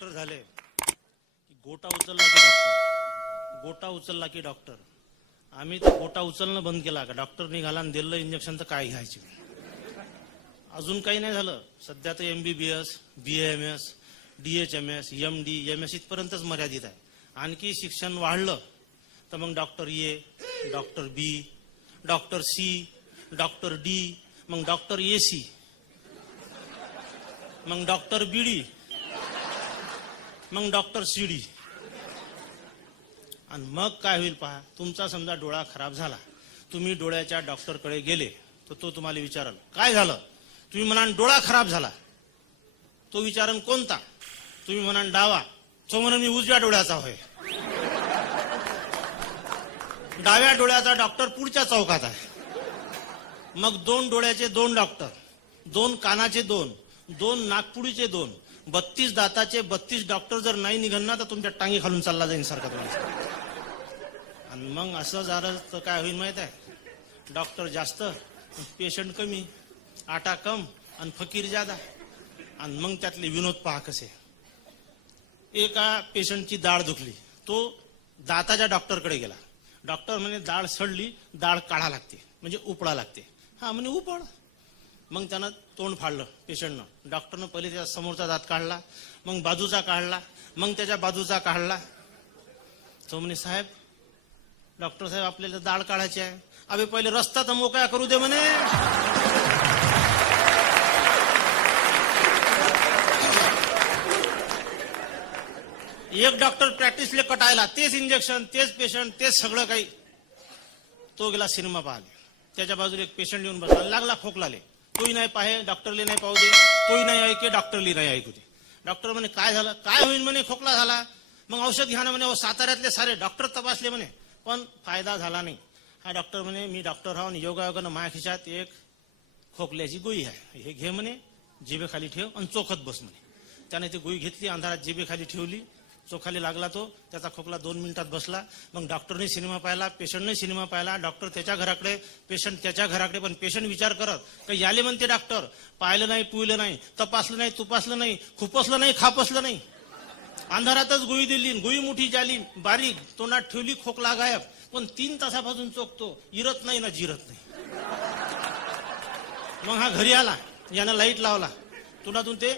Doctor झाले की गोटा उचलला की डॉक्टर, गोटा उचलला की डॉक्टर. आम्ही तर गोटा उचलणं बंद केला का डॉक्टर निघाला आणि दिलं इंजेक्शन तर काय घ्यायचे. अजून काही नाही झालं. सध्या तर MBBS, BAMS, DHMS, MD, MS इथपर्यंतच मर्यादित आहे. आणखी शिक्षण वाढलं तर मग doctor A, doctor B, doctor C, doctor D, मग डॉक्टर AC, मग डॉक्टर BD, मग डॉक्टर CD. आणि मग काय होईल पहा. तुमचा समजा डोळा खराब झाला, तुम्ही डोळ्याच्या डॉक्टरकडे गेले तर तो तुम्हाला विचारल काय झालं. तुम्ही म्हणाल डोळा खराब झाला. तो विचारन कोणता. तुम्ही म्हणाल डावा. तो म्हणून मी उजव्या डोळ्याचा होय. डाव्या डोळ्याचा डॉक्टर पुढच्या चौकात आहे. मग 2 डोळ्याचे 2 डॉक्टर, 2 कानाचे 2, 2 नागपुडीचे 2, 32 दाताचे 32 डॉक्टर जर नाही निघणं तर तुमच्या टांगी खालून चालला जाईल सारखा तुम्हाला. आणि मग असं झालं तर काय होईल माहित आहे. डॉक्टर जास्त, पेशंट कमी, आटा कम आणि फकीर ज्यादा. आणि मग त्यातले विनोद पहा कसे. एका पेशंटची दाढ दुखली, तो दाताच्या डॉक्टरकडे गेला. डॉक्टर म्हणे दाढ सडली, दाढ काढा लागते म्हणजे उपळा लागते. हा म्हणे उपळ. मग त्यानं तोंड फाडलं पेशंटनं. डॉक्टरनं पहिले त्याचा समोरचा दात काढला, मग बाजूचा काढला, मग त्याच्या बाजूचा काढला. तो म्हणे साहेब, डॉक्टर साहेब आपल्याला दाढ काढायची आहे. अबे पहिले रस्ता तर मोकळा करू दे म्हणे. एक डॉक्टर प्रॅक्टिसले कटायला, तेच इंजेक्शन, तेच पेशंट, तेच सगळं काही. तो गेला सिनेमा पाहायला. त्याच्या बाजूला एक पेशंट येऊन बसला, लागला खोकलाले. तोही नाही पाहे, डॉक्टरले नाही पाहू दे. तोही नाही ऐके, डॉक्टरली नाही ऐकू दे. डॉक्टर म्हणे काय झालं. काय होईल म्हणे. खोकला झाला. मग औषध घ्या ना म्हणे. साताऱ्यातले सारे डॉक्टर तपासले म्हणे, पण फायदा झाला नाही. हा डॉक्टर म्हणे मी डॉक्टर हा आणि योगायोगानं माझ्या खिशात एक खोकल्याची गोळी आहे, हे घे म्हणे, जिभेखाली ठेव आणि चोखत बस म्हणे. त्याने ती गोळी घेतली, अंधारात जिभेखाली ठेवली, चोखाली लागला तो. त्याचा खोकला 2 मिनिटात बसला. मग डॉक्टरने सिनेमा पाहिला, पेशंटने सिनेमा पाहिला. डॉक्टर त्याच्या घराकडे, पेशंट त्याच्या घराकडे. पण पेशंट विचार करत का याले म्हणते डॉक्टर, पाहिलं नाही, पुयलं नाही, तपासलं नाही, तुपासलं नाही, खुपसलं नाही, खापसलं नाही. अंधारातच गोळी दिली, गोळी मोठी झाली, बारीक, तोंडात ठेवली, खोकला गायब. पण 3 तासापासून चोखतो, इरत नाही ना जिरत नाही. मग हा घरी आला, यानं लाईट लावला, तोंडातून ते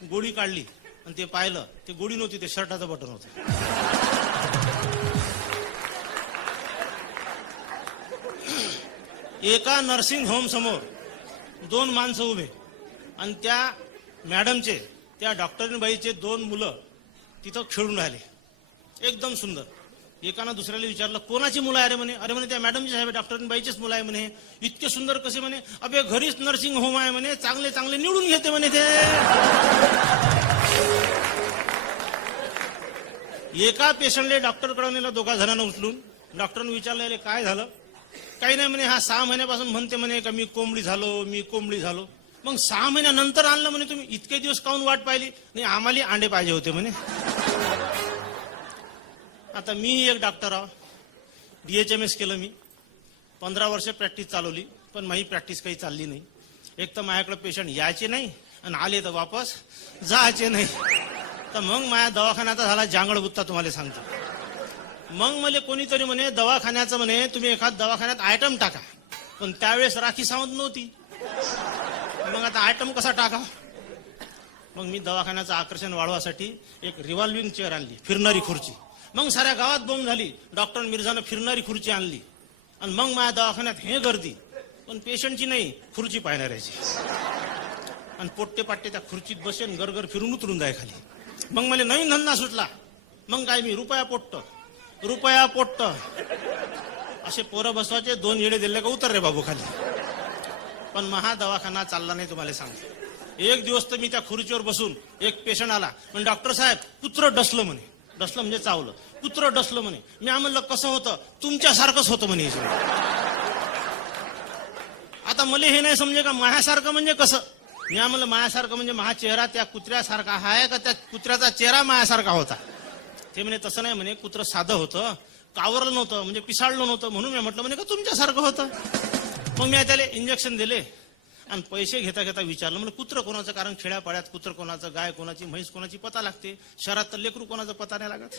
गोळी काढली आणि ते पाहिलं, ते गोळी नव्हती, ते शर्टाचं बटन होतं. एका नर्सिंग होम समोर 2 माणसं उभे आणि त्या मॅडमचे, त्या डॉक्टरीनबाईचे 2 मुलं तिथं खेळून राहिले, एकदम सुंदर. एकानं दुसऱ्याला विचारलं कोणाची मुलं आहे रे म्हणे. अरे म्हणे त्या मॅडमची साहेब, डॉक्टरीनबाईचीच मुलं आहे म्हणे. इतके सुंदर कसे म्हणे. अबे घरीच नर्सिंग होम आहे म्हणे, चांगले चांगले निवडून घेते म्हणे ते. एका पेशंटले डॉक्टरकडे नेलं, 2 जणांना उचलून. डॉक्टरने विचारलं काय झालं. काही नाही म्हणे. हा 6 महिन्यापासून म्हणते म्हणे का मी कोंबडी झालो, मी कोंबडी झालो. मग 6 महिन्यानंतर आणलं म्हणे तुम्ही. इतके दिवस काऊन वाट पाहिली. नाही आम्हाला अंडे पाहिजे होते म्हणे. आता मी एक डॉक्टर आहो, DHMS केलं मी. 15 वर्ष प्रॅक्टिस चालवली, पण माझी प्रॅक्टिस काही चालली नाही. एक तर माझ्याकडे पेशंट यायचे नाही आणि आले तर वापस जायचे नाही. तर मग माझ्या दवाखान्याचा झाला जांगड बुत्ता तुम्हाला सांगतो. मग मला कोणीतरी म्हणे दवाखान्याचं म्हणे तुम्ही एखाद दवाखान्यात आयटम टाका. पण त्यावेळेस राखी सावंत नव्हती. मग आता आयटम कसा टाका. मग मी दवाखान्याचं आकर्षण वाढवासाठी एक रिव्हॉल्विंग चेअर आणली, फिरणारी खुर्ची. मग साऱ्या गावात बोंब झाली. डॉक्टर मिर्झानं फिरणारी खुर्ची आणली आणि मग माझ्या दवाखान्यात हे गर्दी, पण पेशंटची नाही, खुर्ची पाहणाऱ्याची. आणि पोट्टे पाट्टे त्या खुर्चीत बसेन, गरगर फिरून उतरून जाय खाली. मग मला नवीन धंदा सुटला. मग काय मी रुपया पोट्ट असे पोरं बसवायचे. 2 येडे दिले का उतर रे बाबू खाली. पण महा दवाखाना चालला नाही तुम्हाला सांगतो. एक दिवस तर मी त्या खुर्चीवर बसून, एक पेशंट आला म्हणजे डॉक्टर साहेब कुत्र डसलं म्हणे. डसलं म्हणजे चावलं. कुत्र डसलं म्हणे. मी म्हणलं कसं होतं. तुमच्यासारखंच होतं म्हणे. आता मला हे नाही समजे का माझ्यासारखं म्हणजे कसं. मी म्हणलं माझ्यासारखं म्हणजे माझा चेहरा त्या कुत्र्यासारखा आहे का त्या कुत्र्याचा चेहरा माझ्यासारखा होता. ते म्हणे तसं नाही म्हणे, कुत्रं साधं होतं, कावरलं नव्हतं म्हणजे पिसाळलं नव्हतं, म्हणून मी म्हटलं म्हणे का तुमच्यासारखं होतं. मग मी त्याला इंजेक्शन दिले आणि पैसे घेता घेता विचारलं, म्हणजे कुत्र कोणाचं, कारण खेड्यापाड्यात कुत्र कोणाचं, गाय कोणाची, म्हैस कोणाची पता लागते, शहरात तर लेकरू कोणाचं पता नाही लागत.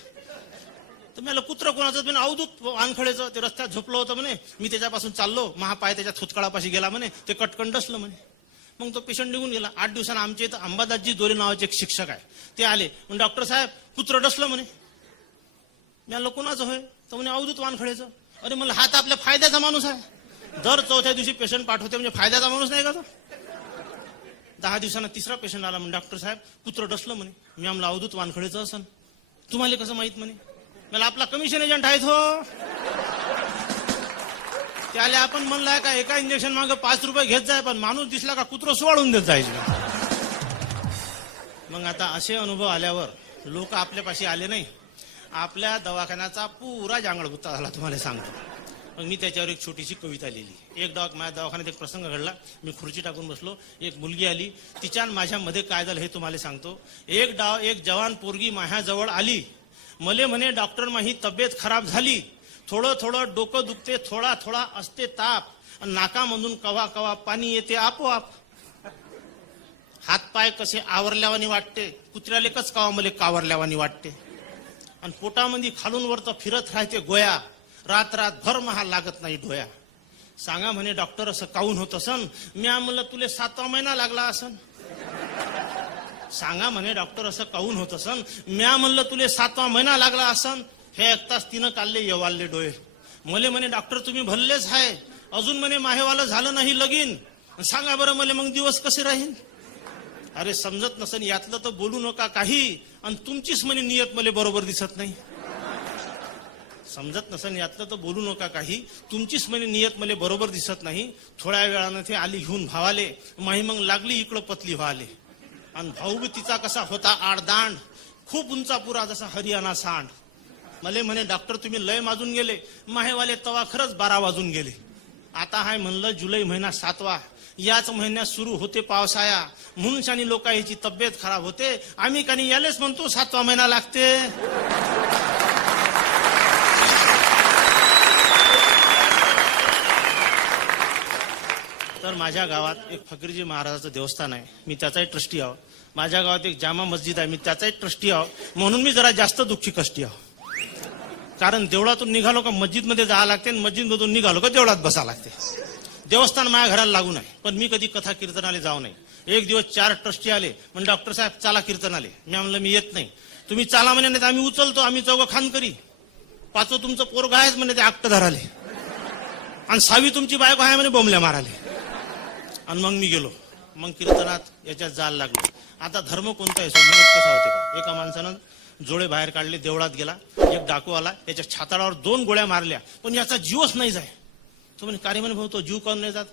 तर मला कुत्र कोणाचं म्हणे, अवधूत वानखडेचं, ते रस्त्यात झोपलं होतं म्हणे, मी त्याच्यापासून चाललो, महापाय त्याच्या थुतकाळापाशी गेला म्हणे, ते कटकन डसलं म्हणे. मग तो पेशंट निघून गेला. 8 दिवसांना आमच्या इथं अंबादासजी दोरे नावाचे एक शिक्षक आहे, ते आले. मग डॉक्टर साहेब कुत्र डसलं म्हणे. मला कोणाचं होय? तर म्हणे अवधूत वानखडेचं. अरे म्हणलं हा तर आपल्या फायद्याचा माणूस आहे, दर चौथ्या दिवशी पेशंट पाठवते, म्हणजे फायद्याचा माणूस नाही का तो? 10 दिवसांना तिसरा पेशंट आला. म्हणजे डॉक्टर साहेब कुत्र डसलं म्हणे. मी आम्हाला अवधूत वानखडेचं असन. तुम्हाला कसं माहित म्हणे? मला आपला कमिशन एजंट आहेत हो. त्याला आपण म्हणलाय का एका इंजेक्शन मागे 5 रुपये घेत जाय, पण माणूस दिसला का कुत्र सोडून देत जायचं. मग आता असे अनुभव आल्यावर लोक आपल्यापाशी आले नाही. आपल्या दवाखान्याचा पुरा जांगळगुत्ता झाला तुम्हाला सांगतो. मग मी त्याच्यावर एक छोटीशी कविता लिहिली. माझ्या दवाखान्यात एक प्रसंग घडला. मी खुर्ची टाकून बसलो, एक मुलगी आली. तिच्या माझ्यामध्ये काय झालं हे तुम्हाला सांगतो. एक जवान पोरगी माझ्याजवळ आली. मले म्हणे डॉक्टर माझी तब्येत खराब झाली, थोडं थोडं डोकं दुखते, थोडा थोडा असते ताप, नाकामधून कवा कवा पाणी येते आपोआप, हातपाय कसे आवरल्यावानी वाटते, कुत्र्याले कच कावा मले कावरल्यावानी वाटते, आणि पोटामध्ये खालून वर तर फिरत राहते गोया, रात भर महा लागत नाही डोया. सांगा म्हणे डॉक्टर असं काऊन होत असन? मी म्हणलं तुले 7वा महिना लागला असन. सांगा म्हणे डॉक्टर असं काऊन होत असन? मी म्हणलं तुले 7वा महिना लागला असन. हे ऐकताच तिनं काढले येवाले डोळे. मले म्हणे डॉक्टर तुम्ही भरलेच आहे, अजून म्हणे माहेवालं झालं नाही लगीन, सांगा बरं मले मग दिवस कसे राहील? अरे समजत नसन यातलं तर बोलू नका काही, आणि तुमचीच म्हणे नियत मले बरोबर दिसत नाही. समजत नसन यातलं तर बोलू नका काही, तुमचीच म्हणे नियत मले बरोबर दिसत नाही. थोड्या वेळानं ते आली घेऊन भावाले. माही मग लागली इकडं पतली व्हाले. आणि भाऊ बी तिचा कसा होता आडदांड, खूप उंचा पुरा जसा हरियाणा सांड. मले म्हणे डॉक्टर तुम्ही लय माजून गेले. माहेवाले तवा खरंच 12 वाजून गेले. आता हाय म्हणलं जुलै महिना 7वा, याच महिन्यात सुरू होते पावसाळा, म्हणून शानी लोकांची तब्येत खराब होते. आम्ही कानी यालेच म्हणतो 7वा महिना लागते. तर माझ्या गावात एक फकीरजी महाराजाचं देवस्थान आहे, मी त्याचाही ट्रस्टी आहो. माझ्या गावात एक जामा मस्जिद आहे, मी त्याचाही ट्रस्टी आहो. म्हणून मी जरा जास्त दुःखी कष्टी आहो. कारण देवळातून निघालो का मस्जिदमध्ये जावं लागते, आणि मस्जिदमधून निघालो का देवळात बसा लागते. देवस्थान माझ्या घराला लागून आहे, पण मी कधी कथा कीर्तनाले जाऊ नाही. एक दिवस 4 ट्रस्टी आले, म्हणजे डॉक्टर साहेब चाला कीर्तनाले. मी म्हणलं मी येत नाही. तुम्ही चाला म्हणे, नाही आम्ही उचलतो, आम्ही 4 खान करी. 5 तुमचं पोरग आहेच म्हणे ते आकट धराले, आणि 6वी तुमची बायको आहे म्हणे बोंबल्या माराले. आणि मग मी गेलो. मग कीर्तनात याच्यात जायला लागलो. आता धर्म कोणता आहे विनोद कसा होते का? एका माणसानं जोडे बाहेर काढले, देवळात गेला. एक डाकू आला, याच्या छाताडावर 2 गोळ्या मारल्या, पण याचा जीवच नाही जाय. तो म्हणे कार्य म्हणे भाऊ तो जीव काऊन नाही जात?